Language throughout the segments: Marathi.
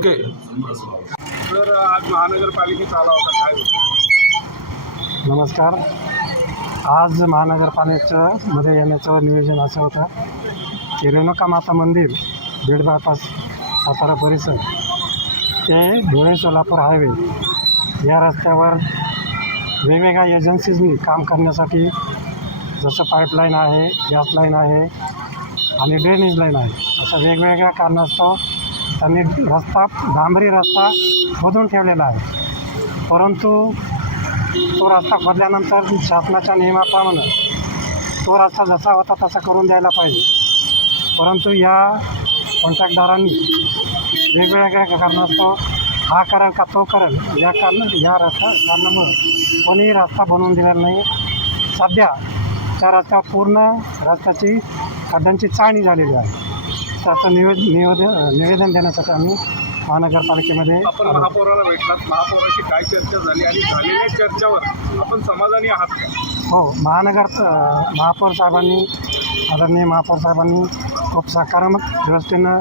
ओके. तर आज महानगरपालिकेचा आला होता, काय होतं? नमस्कार. आज महानगरपालिकेचं मध्ये येण्याचं नियोजन असं होतं की रेणुका माता मंदिर बीड बायपास सातारा परिसर ते धुळे सोलापूर हायवे या रस्त्यावर वेगवेगळ्या एजन्सीजनी काम करण्यासाठी, जसं पाईपलाईन आहे, गॅस लाईन आहे आणि ड्रेनेज लाईन आहे, अशा वेगवेगळ्या कारणास्तव त्यांनी डांबरी रस्ता खोदून ठेवलेला आहे. परंतु तो रस्ता खोदल्यानंतर शासनाच्या नियमाप्रमाणे तो रस्ता जसा होता तसा करून द्यायला पाहिजे. परंतु या कॉन्ट्रॅक्टदारांनी वेगवेगळ्या कारणास्तव हा करेल का तो करेल या कारणामुळं कोणीही रस्ता बनवून दिलेला नाही. सध्या त्या रस्त्यावर पूर्ण रस्त्याची खड्ड्यांची चाळणी झालेली आहे. त्याचं निवेदन देण्यासाठी आम्ही महानगरपालिकेमध्ये आपण महापौराला भेटलात, महापौराची काय चर्चा झाली आणि झालेल्या चर्चेवर आपण समाधानी आहात का? हो, महापौर साहेबांनी, आदरणीय महापौर साहेबांनी खूप सकारात्मक दृष्टीनं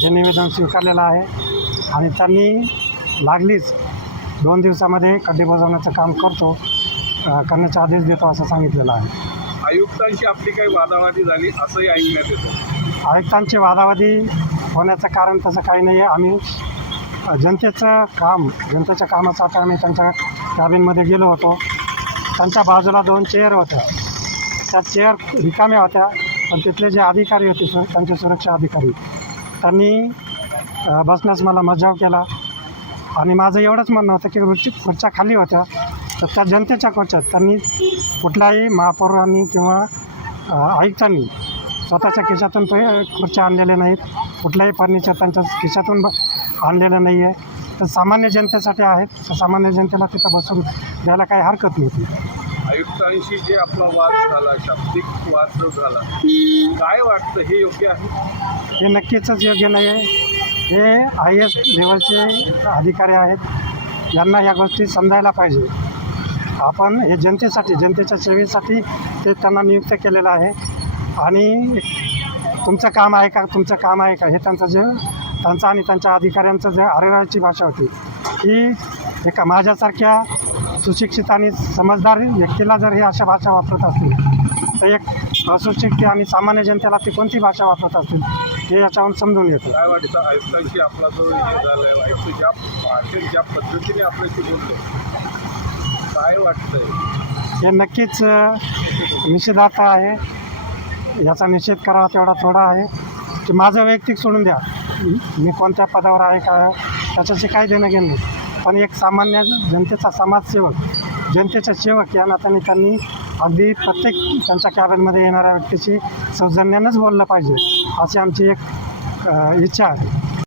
हे निवेदन स्वीकारलेलं आहे आणि त्यांनी लागलीच 2 दिवसामध्ये खड्डे बुजवण्याचं काम करण्याचे आदेश देतो असं सांगितलेलं आहे. आयुक्तांची आपली काही वादावादी झाली असंही ऐकण्यात येतं. आयुक्तांची वादावादी होण्याचं कारण तसं काही नाही आहे. आम्ही जनतेच्या कामासाठी आम्ही त्यांच्या कॅबिनमध्ये गेलो होतो. त्यांच्या बाजूला 2 चेअर होत्या, त्या चेअर रिकाम्या होत्या, पण तिथले जे अधिकारी होते, त्यांचे सुरक्षा अधिकारी, त्यांनी बसण्यास मला मज्जाव केला आणि माझं एवढंच म्हणणं होतं की खुर्च्या खाली होत्या तर त्या जनतेच्या खुर्च्या त्यांनी कुठल्याही महापौरांनी किंवा आयुक्तांनी स्वतःच्या खिशातून खुर्च्या आणलेल्या नाहीत. कुठल्याही फर्निचर त्यांच्या खिशातून आणलेलं नाही आहे. तर सामान्य जनतेसाठी आहेत, तर सामान्य जनतेला तिथं बसून द्यायला काही हरकत नव्हती. आयुक्तांशी जे आपला वाद झाला, शाब्दिक वाद जो झाला, काय वाटतं, हे योग्य आहे? हे नक्कीच योग्य नाही आहे. हे IAS लेवलचे अधिकारी आहेत, यांना या गोष्टी समजायला पाहिजे. आपण हे जनतेच्या सेवेसाठी ते त्यांना नियुक्त केलेलं आहे आणि तुमचं काम आहे का हे त्यांचं आणि त्यांच्या अधिकाऱ्यांचं जे अरेराची भाषा होती ही एका माझ्यासारख्या सुशिक्षित आणि समजदार व्यक्तीला जर हे अशा भाषा वापरत असतील तर एक अशिक्षित आणि सामान्य जनतेला ती कोणती भाषा वापरत असतील हे याच्यावरून समजून येतं. काय वाटतं आयुक्तांशी आपला जो हे झाला आहे, आयुक्त ज्या पद्धतीने आपल्याशी बोलतो, काय वाटतंय? हे नक्कीच निषेधार्थ आहे. याचा निषेध करावा तेवढा थोडा आहे की माझं वैयक्तिक सोडून द्या, मी कोणत्या पदावर आहे का त्याच्याशी काही देणं घेणं नाही, पण एक सामान्य जनतेचा समाजसेवक, जनतेच्या सेवक या नात्याने त्यांनी अगदी प्रत्येक त्यांच्या कॅबिनमध्ये येणाऱ्या व्यक्तीशी सौजन्यानंच बोललं पाहिजे अशी आमची एक इच्छा आहे.